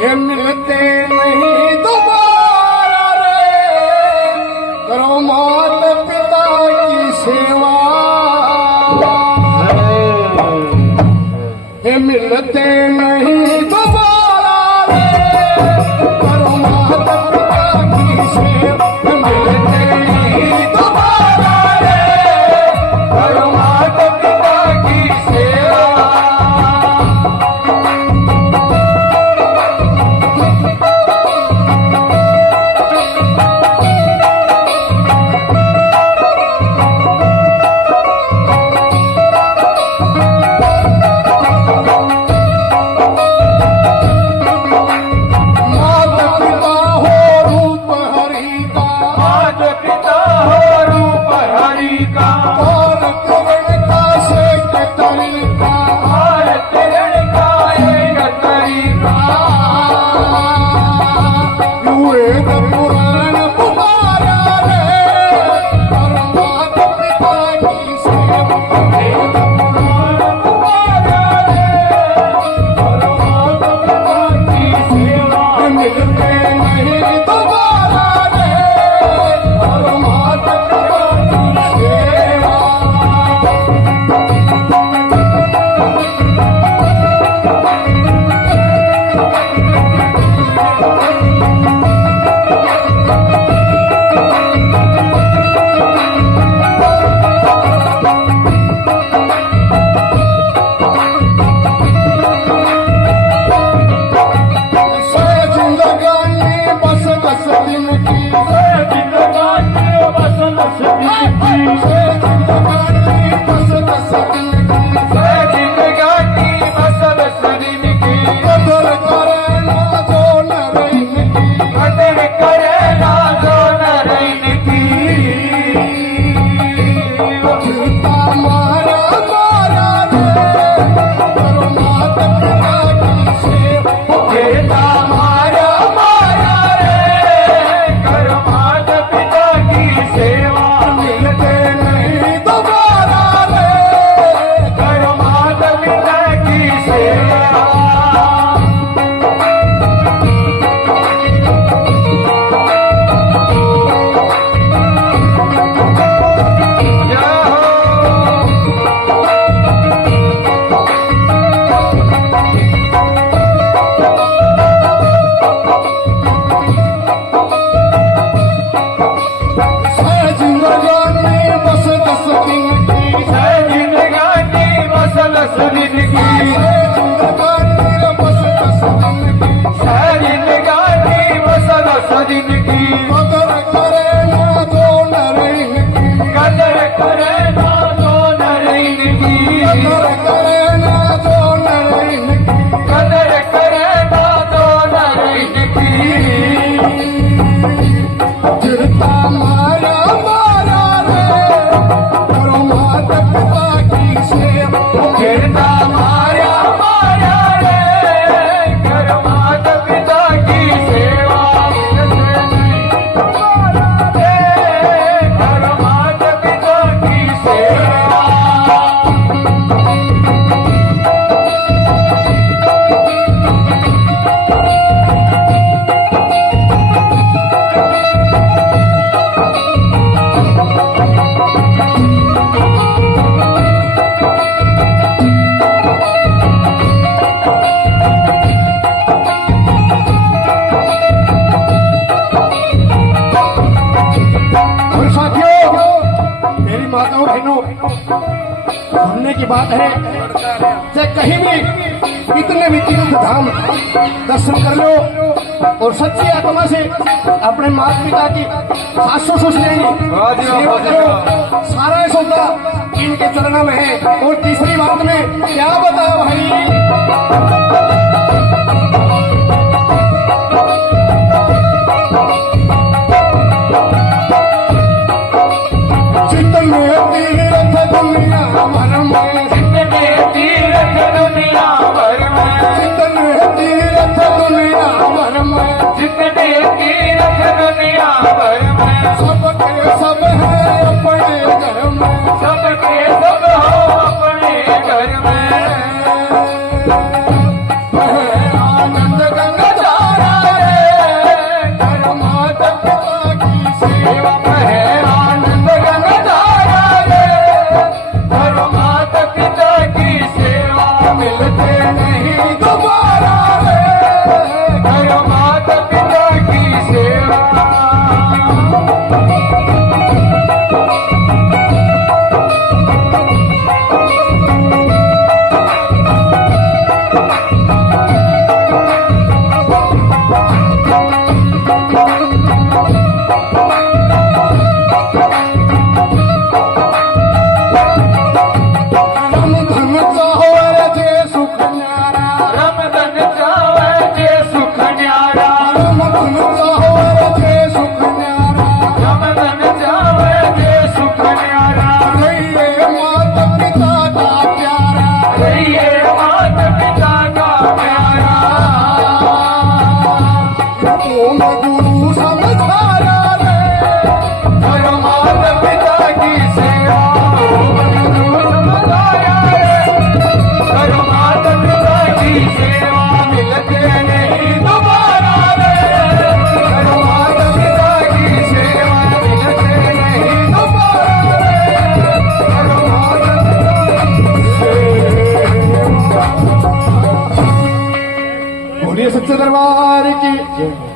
ये मिलते नहीं दोबारा रे, करो माता पिता की सेवा। ये मिलते नहीं दोबारा रे, करो माता पिता की सेवा। मिलते नहीं दोबारा रे, करो माता पिता की सेवा। सुनने की बात है चाहे कहीं भी कितने भी तीर्थ धाम दर्शन कर लो और सच्ची आत्मा से अपने माता पिता की आंसू सोच लेंगे सेवा करो, सारा सौदा इनके चरणों में है। और तीसरी बात में क्या बताओ भाई, सब है अपने घर में, सबके सब हो अपने घर में। सच्चे दरबार की